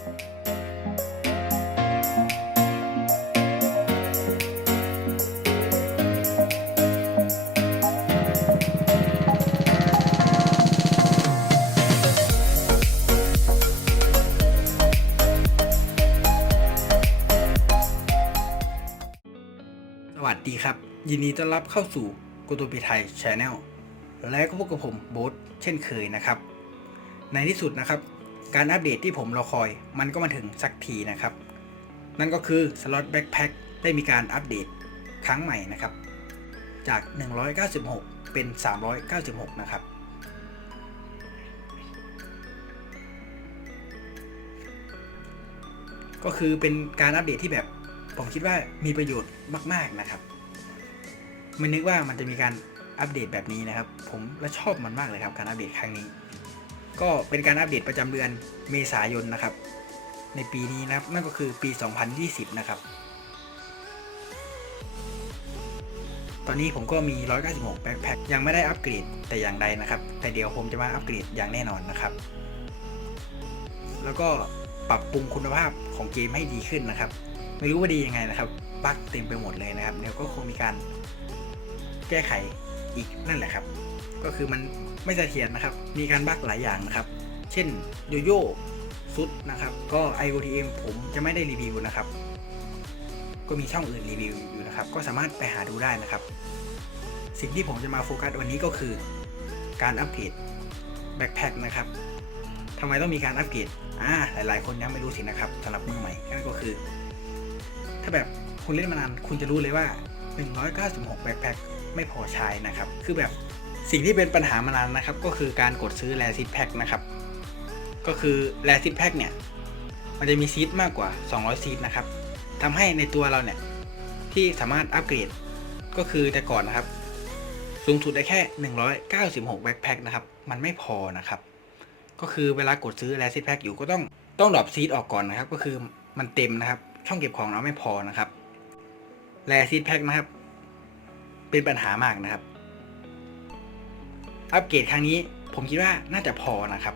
สวัสดีครับ ยินดีต้อนรับเข้าสู่กุตูปีไทยชแนลและก็พบกับผมโบ๊ทเช่นเคยนะครับ ในที่สุดนะครับ การอัปเดตที่ผมรอคอยมันก็มาถึงสักทีนะครับ นั่นก็คือสล็อตแบ็คแพ็คได้มีการอัปเดตครั้งใหม่นะครับ จาก 196 เป็น 396 นะครับ ก็คือเป็นการอัปเดตที่แบบผมคิดว่ามีประโยชน์มาก ๆ นะครับไม่นึกว่ามันจะมีการอัปเดตแบบนี้นะครับ ผมและชอบมันมากเลยครับการอัปเดตครั้งนี้ ก็เป็นการอัปเดตประจำเดือนเมษายนนะครับ ในปีนี้นะครับนั่นก็คือปี 2020 นะครับ ตอนนี้ผมก็มี 196 แบ็คแพ็คยังไม่ได้อัปเกรดแต่อย่างใดนะครับ แต่เดี๋ยวผมจะมาอัปเกรดอย่างแน่นอนนะครับ แล้วก็ปรับปรุงคุณภาพของเกมให้ดีขึ้นนะครับ ไม่รู้ว่าดียังไงนะครับบั๊กเต็มไปหมดเลยนะครับเดี๋ยวก็คงมีการแก้ไขอีกนั่นแหละครับ ก็คือมัน ไม่เสถียรนะครับ มีการบั๊กหลายอย่างนะครับ เช่นโยโย่ซุดนะครับ ก็ IOTM ผมจะไม่ได้รีวิวนะครับ ก็มีช่องอื่นรีวิวอยู่นะครับ ก็สามารถไปหาดูได้นะครับ สิ่งที่ผมจะมาโฟกัสวันนี้ก็คือ การอัปเกรดแบ็คแพคนะครับทำไมต้องมีการอัปเกรดอ่าหลาย ๆ คนยังไม่รู้สินะครับสำหรับมือใหม่นั่นก็คือ ถ้าแบบคุณเล่นมานานคุณจะรู้เลยว่า 196 แบ็คแพคไม่พอใช้นะครับ คือแบบ สิ่งที่เป็นปัญหามานานนะครับ ก็คือการกดซื้อแรซิตแพ็คนะครับ ก็คือแรซิตแพ็คเนี่ย มันจะมีซีดมากกว่า 200 ซีดนะครับทำให้ในตัวเราเนี่ย ที่สามารถอัปเกรดก็คือแต่ก่อนนะครับ สูงสุดได้แค่ 196 แบ็คแพ็คนะครับ มันไม่พอนะครับ ก็คือเวลากดซื้อแรซิตแพ็คอยู่ก็ต้องต้องดรอปซีดออกก่อนนะครับ ก็คือมันเต็มนะครับ ช่องเก็บของเราไม่พอนะครับแรซิตแพ็คนะครับ เป็นปัญหามากนะครับ อัปเกรดครั้งนี้ ผมคิดว่าน่าจะพอนะครับ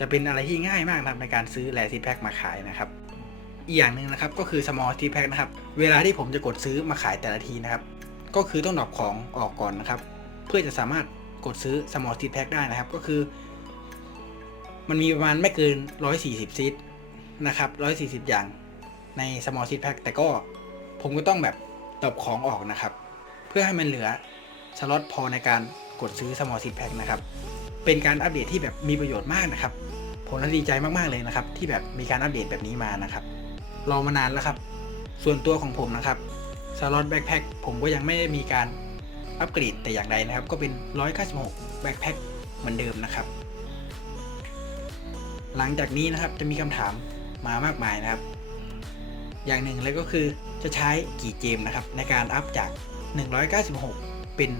จะเป็นอะไรที่ง่ายมากนะในการซื้อแรซิตแพ็คมาขายนะครับ อีกอย่างหนึ่งนะครับก็คือ small seed pack นะครับ เวลาที่ผมจะกดซื้อมาขายแต่ละทีนะครับ ก็คือต้องดรอปของออกก่อนนะครับ เพื่อจะสามารถกดซื้อ small seed pack ได้นะครับ ก็คือ มันมีประมาณไม่เกิน 140ซีดนะครับ140 อย่างใน small seed pack แต่ก็ผมก็ต้องแบบตบของออกนะครับ เพื่อให้มันเหลือสล็อตพอในการ กดซื้อ small seed pack นะครับ เป็นการอัปเดตที่แบบมีประโยชน์มากนะครับ ผมดีใจมากๆเลยนะครับ ที่แบบมีการอัปเดตแบบนี้มานะครับรอมานานแล้วครับ ส่วนตัวของผมนะครับสล็อตแบ็คแพ็คผมก็ยังไม่ได้มีการอัปเกรดแต่อย่างใดนะครับ ก็เป็น 196แบ็คแพ็คเหมือนเดิมนะครับ หลังจากนี้นะครับจะมีคำถามมามากมายนะครับ อย่างหนึ่งเลยก็คือจะใช้กี่เกมนะครับในการอัพจาก 196 เป็น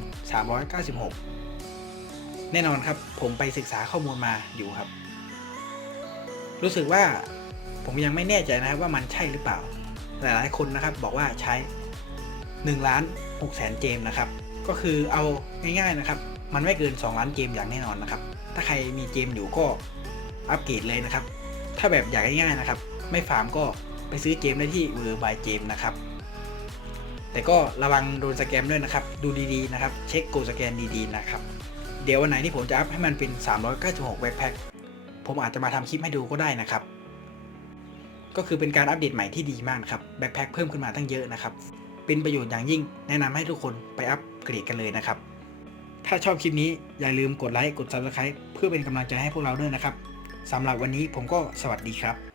396 แน่นอนครับ ผมไปศึกษาข้อมูลมาอยู่ครับ รู้สึกว่าผมยังไม่แน่ใจนะครับว่ามันใช่หรือเปล่า หลายๆคนนะครับบอกว่าใช้1ล้าน6แสนเกมนะครับ ก็คือเอาง่ายๆนะครับ มันไม่เกิน 2 ล้านเกมอย่างแน่นอนนะครับ ถ้าใครมีเกมอยู่ก็อัปเกรดเลยนะครับ ถ้าแบบอยากง่ายๆนะครับ ไม่ฟาร์มก็ไปซื้อเกมได้ที่เวอร์บายเกมนะครับ แต่ก็ระวังโดนสแกมด้วยนะครับ ดูดีๆนะครับ เช็คโกสแกนดีๆนะครับ เดี๋ยววันไหนที่ผมจะอัพให้มันเป็น 396 แบ็คแพ็คผมอาจจะมาทำคลิปให้ดูก็ได้นะครับ ก็คือเป็นการอัปเดตใหม่ที่ดีมากครับแบ็คแพ็คเพิ่มขึ้นมาตั้งเยอะนะครับ เป็นประโยชน์อย่างยิ่ง แนะนำให้ทุกคนไปอัปเกรดกันเลยนะครับ ถ้าชอบคลิปนี้อย่าลืมกดไลค์กด Subscribe เพื่อเป็นกำลังใจให้พวกเราด้วยนะครับสำหรับวันนี้ผมก็สวัสดีครับ